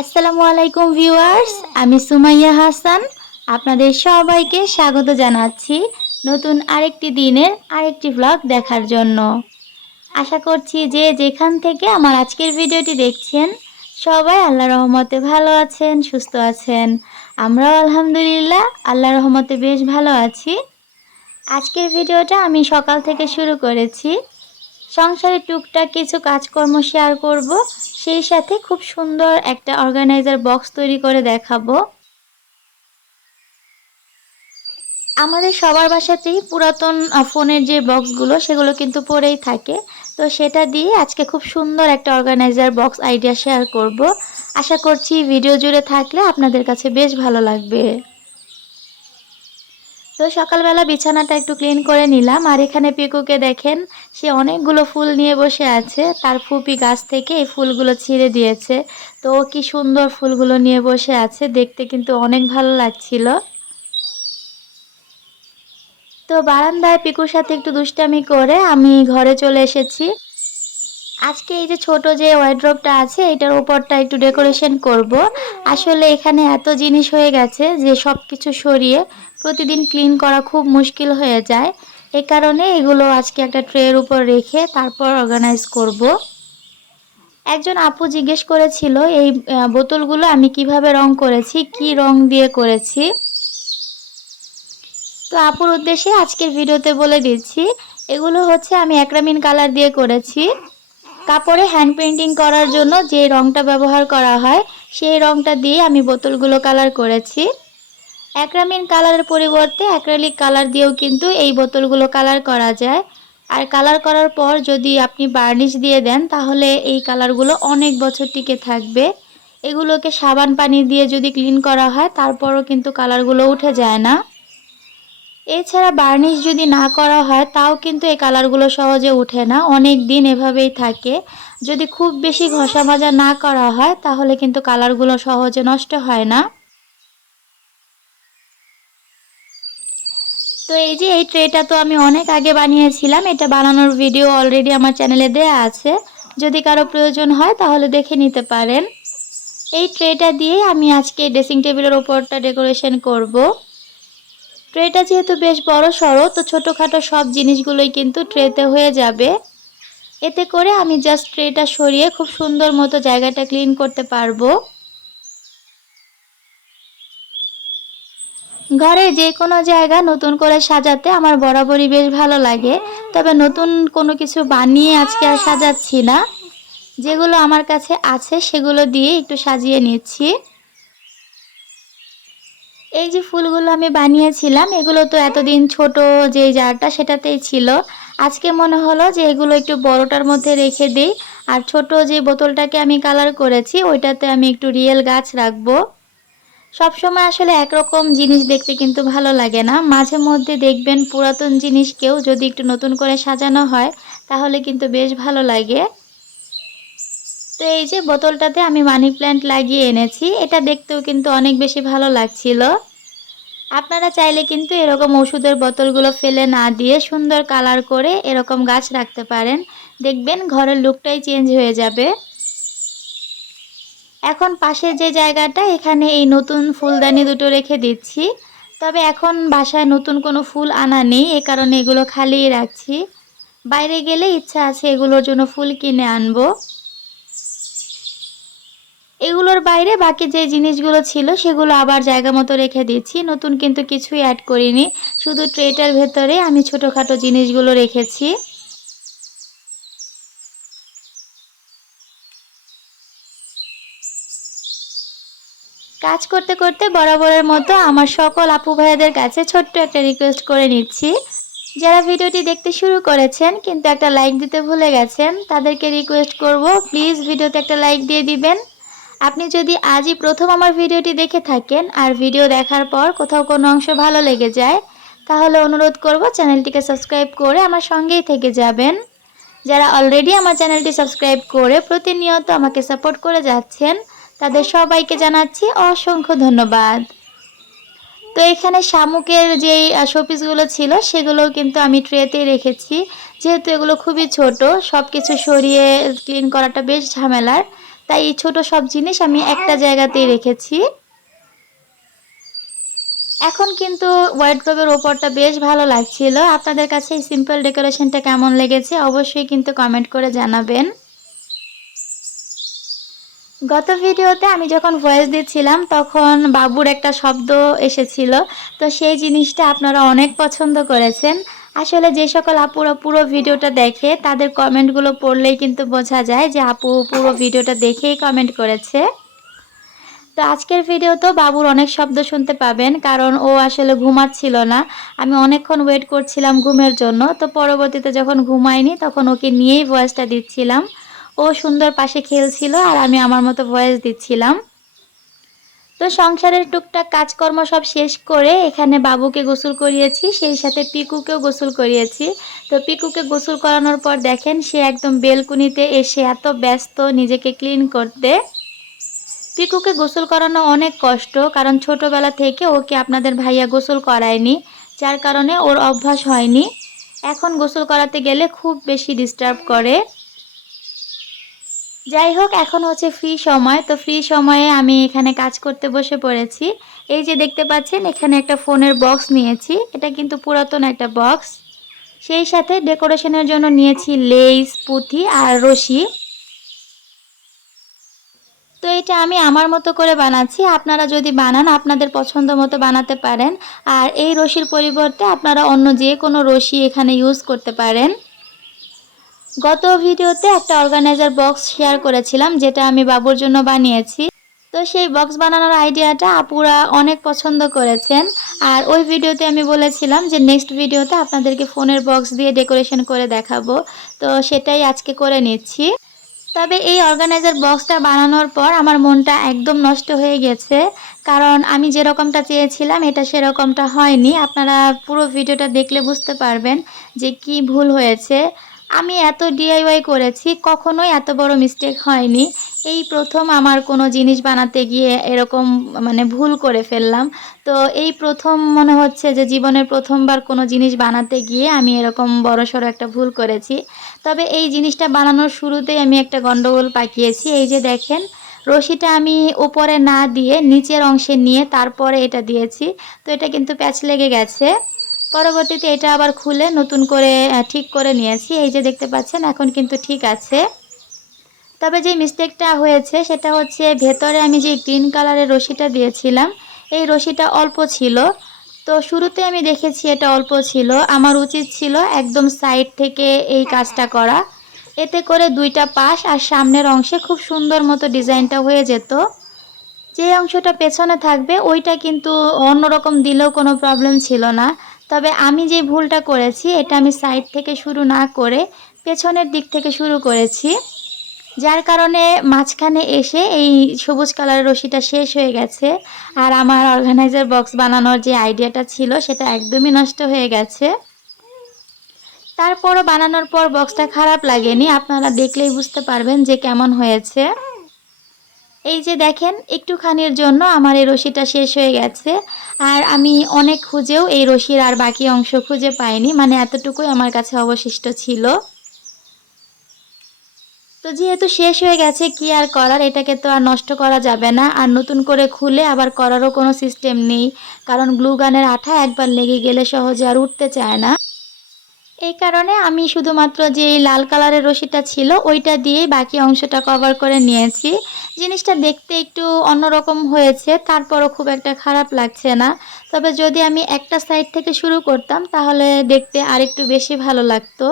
আসসালামু আলাইকুম ভিউয়ার্স, আমি সুমাইয়া হাসান। আপনাদের সবাইকে স্বাগত জানাচ্ছি নতুন আরেকটি দিনের আরেকটি ব্লগ দেখার জন্য। আশা করছি যে যেখান থেকে আমার আজকের ভিডিওটি দেখছেন, সবাই আল্লাহ রহমতে ভালো আছেন, সুস্থ আছেন। আমরাও আলহামদুলিল্লাহ আল্লাহ রহমতে বেশ ভালো আছি। আজকের ভিডিওটা আমি সকাল থেকে শুরু করেছি। সংসারে টুকটাক কিছু কাজকর্ম শেয়ার করব সেই সাথে খুব সুন্দর একটা অর্গানাইজার বক্স তৈরি করে দেখাবো। আমাদের সবার বাসাতেই পুরাতন ফোনের যে বক্সগুলো সেগুলো কিন্তু পড়েই থাকে। তো সেটা দিয়ে আজকে খুব সুন্দর একটা অর্গানাইজার বক্স আইডিয়া শেয়ার করব। আশা করছি ভিডিও জুড়ে থাকলে আপনাদের কাছে বেশ ভালো লাগবে। তো সকালবেলা বিছানাটা একটু ক্লিন করে নিলাম। আর এখানে পিকুকে দেখেন, সে অনেকগুলো ফুল নিয়ে বসে আছে। তার ফুপি গাছ থেকে এই ফুলগুলো ছিঁড়ে দিয়েছে। তো ও কি সুন্দর ফুলগুলো নিয়ে বসে আছে, দেখতে কিন্তু অনেক ভালো লাগছিল। তো বারান্দায় পিকুর সাথে একটু দুষ্টামি করে আমি ঘরে চলে এসেছি। আজকে এই যে ছোট যে ওয়ার্ড্রপটা আছে, এটার উপরটা একটু ডেকোরেশন করব। আসলে এখানে এত জিনিস হয়ে গেছে যে সব কিছু সরিয়ে প্রতিদিন ক্লিন করা খুব মুশকিল হয়ে যায়। এ কারণে এগুলো আজকে একটা ট্রের উপর রেখে তারপর অর্গানাইজ করব। একজন আপু জিজ্ঞেস করেছিল, এই বোতলগুলো আমি কীভাবে রং করেছি? কি রং দিয়ে করেছি? তো আপুর উদ্দেশ্যে আজকের ভিডিওতে বলে দিচ্ছি, এগুলো হচ্ছে আমি অ্যাক্রামিন কালার দিয়ে করেছি। কাপড়ে হ্যান্ড পেন্টিং করার জন্য যে রংটা ব্যবহার করা হয়, সেই রংটা দিয়ে আমি বোতলগুলো কালার করেছি। অ্যাক্রামিন কালারের পরিবর্তে অ্যাক্রালিক কালার দিয়েও কিন্তু এই বোতলগুলো কালার করা যায়। আর কালার করার পর যদি আপনি বার্নিশ দিয়ে দেন, তাহলে এই কালারগুলো অনেক বছর টিকে থাকবে। এগুলোকে সাবান পানি দিয়ে যদি ক্লিন করা হয়, তারপরও কিন্তু কালারগুলো উঠে যায় না। এছাড়া বার্নিশ যদি না করা হয়, তাও কিন্তু এই কালারগুলো সহজে ওঠে না। অনেক দিন এভাবেই থাকে। যদি খুব বেশি ঘষা মাজা না করা হয়, তাহলে কিন্তু কালারগুলো সহজে নষ্ট হয় না। তো এই যে, এই ট্রেটা তো আমি অনেক আগে বানিয়েছিলাম। এটা বানানোর ভিডিও অলরেডি আমার চ্যানেলে দেয়া আছে। যদি কারও প্রয়োজন হয়, তাহলে দেখে নিতে পারেন। এই ট্রেটা দিয়ে আমি আজকে ড্রেসিং টেবিলের ওপরটা ডেকোরেশন করব। ট্রেটা যেহেতু বেশ বড় সড়ো, তো ছোটোখাটো সব জিনিসগুলোই কিন্তু ট্রেতে হয়ে যাবে। এতে করে আমি জাস্ট ট্রেটা সরিয়ে খুব সুন্দর মতো জায়গাটা ক্লিন করতে পারব। ঘরে যে কোনো জায়গা নতুন করে সাজাতে আমার বরাবরই বেশ ভালো লাগে। তবে নতুন কোনো কিছু বানিয়ে আজকে আর সাজাচ্ছি না। যেগুলো আমার কাছে আছে, সেগুলো দিয়ে একটু সাজিয়ে নিচ্ছি। এই যে ফুলগুলো আমি বানিয়েছিলাম, এগুলো তো এতদিন ছোট যে জারটা সেটাতেই ছিল। আজকে মনে হলো যে এগুলো একটু বড়টার মধ্যে রেখে দিই। আর ছোট যে বোতলটাকে আমি কালার করেছি, ওইটাতে আমি একটু রিয়েল গাছ রাখব। সবসময় আসলে একরকম জিনিস দেখতে কিন্তু ভালো লাগে না। মাঝে মধ্যে দেখবেন পুরাতন জিনিসকেও যদি একটু নতুন করে সাজানো হয়, তাহলে কিন্তু বেশ ভালো লাগে। তো এই যে বোতলটাতে আমি মানি প্ল্যান্ট লাগিয়ে এনেছি, এটা দেখতেও কিন্তু অনেক বেশি ভালো লাগছিল। আপনারা চাইলে কিন্তু এরকম ওষুধের বোতলগুলো ফেলে না দিয়ে সুন্দর কালার করে এরকম গাছ রাখতে পারেন। দেখবেন ঘরের লুকটাই চেঞ্জ হয়ে যাবে। এখন পাশের যে জায়গাটা, এখানে এই নতুন ফুলদানি দুটো রেখে দিচ্ছি। তবে এখন বাসায় নতুন কোনো ফুল আনা নেই, এ কারণে এগুলো খালিই রাখছি। বাইরে গেলে ইচ্ছা আছে এগুলোর জন্য ফুল কিনে আনব। এগুলোর বাইরে বাকি যে জিনিসগুলো ছিল সেগুলো আবার জায়গা মতো রেখে দিচ্ছি। নতুন কিন্তু কিছুই অ্যাড করিনি। শুধু ট্রেটার ভেতরে আমি ছোটোখাটো জিনিসগুলো রেখেছি। কাজ করতে করতে বরাবরের মতো আমার সকল আপু ভাইয়াদের কাছে ছোট্ট একটা রিকোয়েস্ট করে নিচ্ছি। যারা ভিডিওটি দেখতে শুরু করেছেন কিন্তু একটা লাইক দিতে ভুলে গেছেন, তাদেরকে রিকোয়েস্ট করব প্লিজ ভিডিওতে একটা লাইক দিয়ে দিবেন। আপনি যদি আজই প্রথম আমার ভিডিওটি দেখে থাকেন আর ভিডিও দেখার পর কোথাও কোনো অংশ ভালো লেগে যায়, তাহলে অনুরোধ করব চ্যানেলটিকে সাবস্ক্রাইব করে আমার সঙ্গেই থেকে যাবেন। যারা অলরেডি আমার চ্যানেলটি সাবস্ক্রাইব করে প্রতিনিয়ত আমাকে সাপোর্ট করে যাচ্ছেন, তাদের সবাইকে জানাচ্ছি অসংখ্য ধন্যবাদ। তো এখানে শামুকের যেই শোপিসগুলো ছিল, সেগুলোও কিন্তু আমি ট্রেতেই রেখেছি। যেহেতু এগুলো খুবই ছোট সব কিছু সরিয়ে ক্লিন করাটা বেশ ঝামেলার। তাই এই ছোট সব জিনিস আমি একটা জায়গাতেই রেখেছি। এখন কিন্তু ওয়ার্ড্রোবের ওপরটা বেশ ভালো লাগছিল। আপনাদের কাছে এই সিম্পল ডেকোরেশনটা কেমন লেগেছে অবশ্যই কিন্তু কমেন্ট করে জানাবেন। গত ভিডিওতে আমি যখন ভয়েস দিচ্ছিলাম তখন বাবুর একটা শব্দ এসেছিল। তো সেই জিনিসটা আপনারা অনেক পছন্দ করেছেন। আসলে যে সকল আপুরা পুরো ভিডিওটা দেখে, তাদের কমেন্টগুলো পড়লেই কিন্তু বোঝা যায় যে আপু পুরো ভিডিওটা দেখেই কমেন্ট করেছে। তো আজকের ভিডিও তো বাবুর অনেক শব্দ শুনতে পাবেন, কারণ ও আসলে ঘুমাচ্ছিল না। আমি অনেকক্ষণ ওয়েট করছিলাম ঘুমের জন্য, তো পরবর্তীতে যখন ঘুমায়নি তখন ওকে নিয়েই ভয়েসটা দিচ্ছিলাম। ও সুন্দর পাশে খেলছিল আর আমি আমার মতো ভয়েস দিচ্ছিলাম। তো সংসারের টুকটাক কাজকর্ম সব শেষ করে এখানে বাবুকে গোসল করিয়েছি, সেই সাথে পিকুকেও গোসল করিয়েছি। তো পিকুকে গোসল করানোর পর দেখেন, সে একদম বেলকুনিতে এসে এত ব্যস্ত, নিজেকে ক্লিন করতে। পিকুকে গোসল করানো অনেক কষ্ট, কারণ ছোটবেলা থেকে ওকে আপনাদের ভাইয়া গোসল করায়নি, যার কারণে ওর অভ্যাস হয়নি। এখন গোসল করাতে গেলে খুব বেশি ডিস্টার্ব করে। যাই হোক এখন হচ্ছে ফ্রি সময়। তো ফ্রি সময়ে আমি এখানে কাজ করতে বসে পড়েছি। এই যে দেখতে পাচ্ছেন, এখানে একটা ফোনের বক্স নিয়েছি। এটা কিন্তু পুরাতন একটা বক্স সেই সাথে ডেকোরেশনের জন্য নিয়েছি লেস পুঁথি আর রশি। তো এটা আমি আমার মতো করে বানাচ্ছি। আপনারা যদি বানান, আপনাদের পছন্দ মতো বানাতে পারেন। আর এই রশির পরিবর্তে আপনারা অন্য যে কোনো রশি এখানে ইউজ করতে পারেন। গত ভিডিওতে একটা অর্গানাইজার বক্স শেয়ার করেছিলাম, যেটা আমি বাবুর জন্য বানিয়েছি। তো সেই বক্স বানানোর আইডিয়াটা আপুরা অনেক পছন্দ করেছেন। আর ওই ভিডিওতে আমি বলেছিলাম যে নেক্সট ভিডিওতে আপনাদেরকে ফোনের বক্স দিয়ে ডেকোরেশন করে দেখাবো। তো সেটাই আজকে করে নিচ্ছি। তবে এই অর্গানাইজার বক্সটা বানানোর পর আমার মনটা একদম নষ্ট হয়ে গেছে। কারণ আমি যেরকমটা চেয়েছিলাম, এটা সেরকমটা হয়নি। আপনারা পুরো ভিডিওটা দেখলে বুঝতে পারবেন যে কি ভুল হয়েছে। আমি এত ডিআইওয়াই করেছি, কখনোই এত বড় মিস্টেক হয়নি। এই প্রথম আমার কোনো জিনিস বানাতে গিয়ে এরকম মানে ভুল করে ফেললাম। তো এই প্রথম মনে হচ্ছে যে জীবনের প্রথমবার কোনো জিনিস বানাতে গিয়ে আমি এরকম বড়সড় একটা ভুল করেছি। তবে এই জিনিসটা বানানোর শুরুতেই আমি একটা গন্ডগোল পাকিয়েছি। এই যে দেখেন, রশিটা আমি উপরে না দিয়ে নিচের অংশে নিয়ে তারপরে এটা দিয়েছি। তো এটা কিন্তু প্যাচ লেগে গেছে। পরবর্তীতে এটা আবার খুলে নতুন করে ঠিক করে নিয়েছি এই যে দেখতে পাচ্ছেন, এখন কিন্তু ঠিক আছে। তবে যে মিস্টেকটা হয়েছে, সেটা হচ্ছে ভেতরে আমি যে গ্রিন কালারের রশিটা দিয়েছিলাম, এই রশিটা অল্প ছিল। তো শুরুতে আমি দেখেছি এটা অল্প ছিল। আমার উচিত ছিল একদম সাইড থেকে এই কাজটা করা। এতে করে দুইটা পাশ আর সামনের অংশে খুব সুন্দর মতো ডিজাইনটা হয়ে যেত। যে অংশটা পেছনে থাকবে, ওইটা কিন্তু অন্যরকম দিলেও কোনো প্রবলেম ছিল না। তবে আমি যে ভুলটা করেছি, এটা আমি সাইড থেকে শুরু না করে পেছনের দিক থেকে শুরু করেছি। যার কারণে মাঝখানে এসে এই সবুজ কালারের রশিটা শেষ হয়ে গেছে আর আমার অর্গানাইজার বক্স বানানোর যে আইডিয়াটা ছিল, সেটা একদমই নষ্ট হয়ে গেছে। তারপরও বানানোর পর বক্সটা খারাপ লাগেনি, আপনারা দেখলেই বুঝতে পারবেন যে কেমন হয়েছে। এই যে দেখেন, একটুখানির জন্য আমার এই রশিটা শেষ হয়ে গেছে। আর আমি অনেক খুঁজেও এই রশির আর বাকি অংশ খুঁজে পাইনি মানে এতটুকুই আমার কাছে অবশিষ্ট ছিল। তো যেহেতু শেষ হয়ে গেছে, কি আর করার? এটাকে তো আর নষ্ট করা যাবে না। আর নতুন করে খুলে আবার করারও কোনো সিস্টেম নেই। কারণ গ্লু গানের আঠা একবার লেগে গেলে সহজে আর উঠতে চায় না। এই কারণে আমি শুধুমাত্র যে লাল কালারের রশিটা ছিল, ওইটা দিয়ে বাকি অংশটা কভার করে নিয়েছি। জিনিসটা দেখতে একটু অন্যরকম হয়েছে, তারপরও খুব একটা খারাপ লাগছে না। তবে যদি আমি একটা সাইড থেকে শুরু করতাম, তাহলে দেখতে আরেকটু বেশি ভালো লাগতো।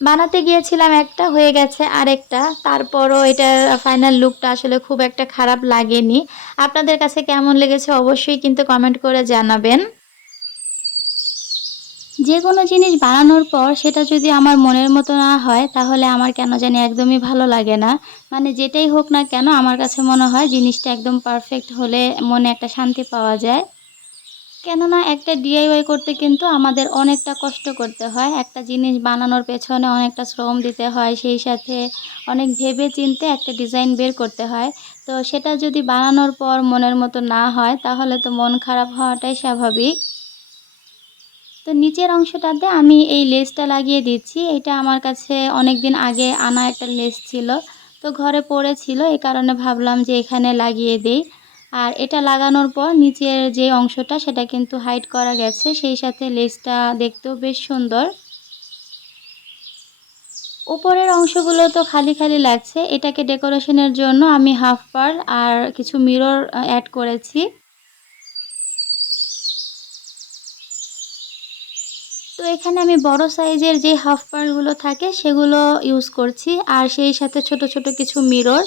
বানাতে গিয়েছিলাম একটা, হয়ে গেছে আরেকটা। তারপরও এটার ফাইনাল লুকটা আসলে খুব একটা খারাপ লাগেনি। আপনাদের কাছে কেমন লেগেছে অবশ্যই কিন্তু কমেন্ট করে জানাবেন। যে কোনো জিনিস বানানোর পর সেটা যদি আমার মনের মতো না হয়, তাহলে আমার কেন জানি একদমই ভালো লাগে না। মানে যেটাই হোক না কেন, আমার কাছে মনে হয় জিনিসটা একদম পারফেক্ট হলে মনে একটা শান্তি পাওয়া যায়। কেননা একটা ডিআইওয়াই করতে কিন্তু আমাদের অনেকটা কষ্ট করতে হয়। একটা জিনিস বানানোর পেছনে অনেকটা শ্রম দিতে হয়, সেই সাথে অনেক ভেবে চিনতে একটা ডিজাইন বের করতে হয়। তো সেটা যদি বানানোর পর মনের মতো না হয়, তাহলে তো মন খারাপ হওয়াটাই স্বাভাবিক। তো নিচের অংশটাতে আমি এই লেসটা লাগিয়ে দিচ্ছি। এটা আমার কাছে অনেক দিন আগে আনা একটা লেস ছিল, তো ঘরে পড়েছিল এই কারণে ভাবলাম যে এখানে লাগিয়ে দেই। আর এটা লাগানোর পর নিচের যে অংশটা, সেটা কিন্তু হাইট করা গেছে, সেই সাথে লেসটা দেখতেও বেশ সুন্দর। উপরের অংশগুলো তো খালি খালি লাগছে, এটাকে ডেকোরেশনের জন্য আমি হাফ পার আর কিছু মিরর অ্যাড করেছি। তো এখানে আমি বড় সাইজের যে হাফ পার্লগুলো থাকে, সেগুলো ইউজ করছি। আর সেই সাথে ছোট ছোট কিছু মিরর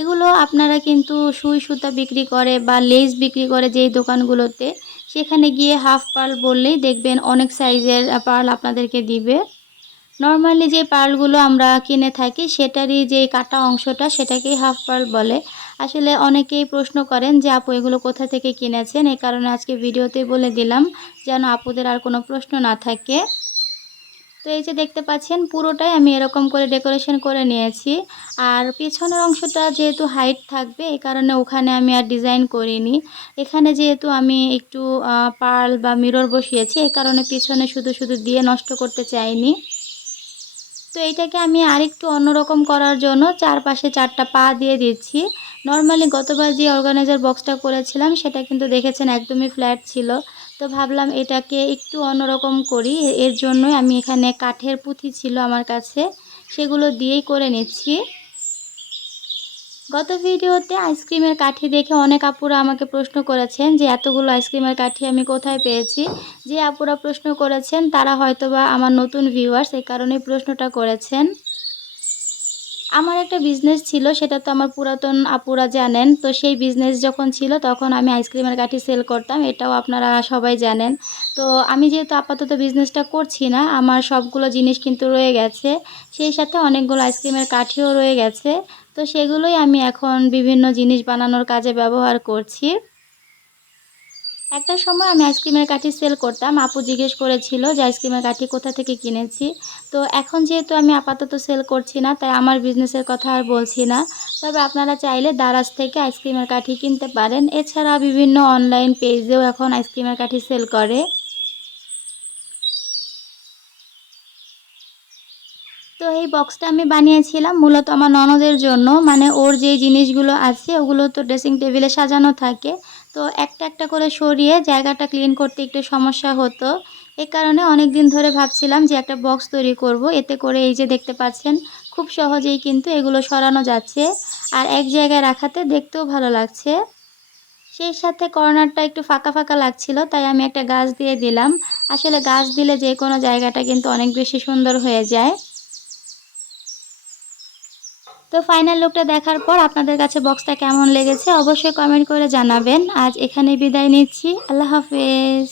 এগুলো আপনারা কিন্তু সুই সুতা বিক্রি করে বা লেস বিক্রি করে যেই দোকানগুলোতে, সেখানে গিয়ে হাফ পার্ল বললেই দেখবেন অনেক সাইজের পার্ল আপনাদেরকে দিবে। নর্মালি যে পার্লগুলো আমরা কিনে থাকি, সেটারই যে কাটা অংশটা, সেটাকেই হাফ পার্ল বলে। আসলে অনেকেই প্রশ্ন করেন যে, আপু, এগুলো কোথা থেকে কিনেছেন? এই কারণে আজকে ভিডিওতে বলে দিলাম যেন আপুদের আর কোনো প্রশ্ন না থাকে। তো এই যে দেখতে পাচ্ছেন, পুরোটাই আমি এরকম করে ডেকোরেশন করে নিয়েছি। আর পিছনের অংশটা যেহেতু হাইট থাকবে এই কারণে ওখানে আমি আর ডিজাইন করিনি। এখানে যেহেতু আমি একটু পার্ল বা মিরর বসিয়েছি এই কারণে পিছনে শুধু শুধু দিয়ে নষ্ট করতে চাইনি। তো এটাকে আমি আরেকটু অন্যরকম করার জন্য চারপাশে চারটা পা দিয়ে দিচ্ছি। নর্মালি গতবার যে অর্গানাইজার বক্সটা করেছিলাম, সেটা কিন্তু দেখেছেন একদমই ফ্ল্যাট ছিল। তো ভাবলাম এটাকে একটু অন্যরকম করি। এর জন্যই আমি এখানে কাঠের পুঁথি ছিল আমার কাছে। সেগুলো দিয়েই করে নিচ্ছি। গত ভিডিওতে আইসক্রিমের কাঠি দেখে অনেক আপুরা আমাকে প্রশ্ন করেছেন যে এতগুলো আইসক্রিমের কাঠি আমি কোথায় পেয়েছি। যে আপুরা প্রশ্ন করেছেন, তারা হয়তোবা আমার নতুন ভিউয়ার্স এই কারণেই প্রশ্নটা করেছেন। আমার একটা বিজনেস ছিল, সেটা তো আমার পুরাতন আপুরা জানেন। তো সেই বিজনেস যখন ছিল, তখন আমি আইসক্রিমের কাঠি সেল করতাম, এটাও আপনারা সবাই জানেন। তো আমি যেহেতু আপাতত বিজনেসটা করছি না, আমার সবগুলো জিনিস কিন্তু রয়ে গেছে। সেই সাথে অনেকগুলো আইসক্রিমের কাঠিও রয়ে গেছে। তো সেগুলোই আমি এখন বিভিন্ন জিনিস বানানোর কাজে ব্যবহার করছি। একটা সময় আমি আইসক্রিমের কাঠি সেল করতাম। আপু জিজ্ঞেস করেছিল যে, আইসক্রিমের কাঠি কোথা থেকে কিনেছি? তো এখন যেহেতু আমি আপাতত সেল করছি না, তাই আমার বিজনেসের কথা আর বলছি না। তবে আপনারা চাইলে দারাজ থেকে আইসক্রিমের কাঠি কিনতে পারেন। এছাড়া বিভিন্ন অনলাইন পেজেও এখন আইসক্রিমের কাঠি সেল করে। তো এই বক্সটা আমি বানিয়েছিলাম মূলত আমার ননদের জন্য। মানে ওর যে জিনিসগুলো আছে, ওগুলো তো ড্রেসিং টেবিলে সাজানো থাকে। তো একটা একটা করে সরিয়ে জায়গাটা ক্লিন করতে একটু সমস্যা হতো। এ কারণে অনেক দিন ধরে ভাবছিলাম যে একটা বক্স তৈরি করব। এতে করে এই যে দেখতে পাচ্ছেন, খুব সহজেই কিন্তু এগুলো সরানো যাচ্ছে। আর এক জায়গায় রাখাতে দেখতেও ভালো লাগছে। সেই সাথে কর্নারটা একটু ফাঁকা ফাঁকা লাগছিল, তাই আমি একটা গাছ দিয়ে দিলাম। আসলে গাছ দিলে যে কোনো জায়গাটা কিন্তু অনেক বেশি সুন্দর হয়ে যায়। তো ফাইনাল লুকটা দেখার পর আপনাদের কাছে বক্সটা কেমন লেগেছে অবশ্যই কমেন্ট করে জানাবেন। আজ এখানে বিদায় নিচ্ছি। আল্লাহ হাফেজ।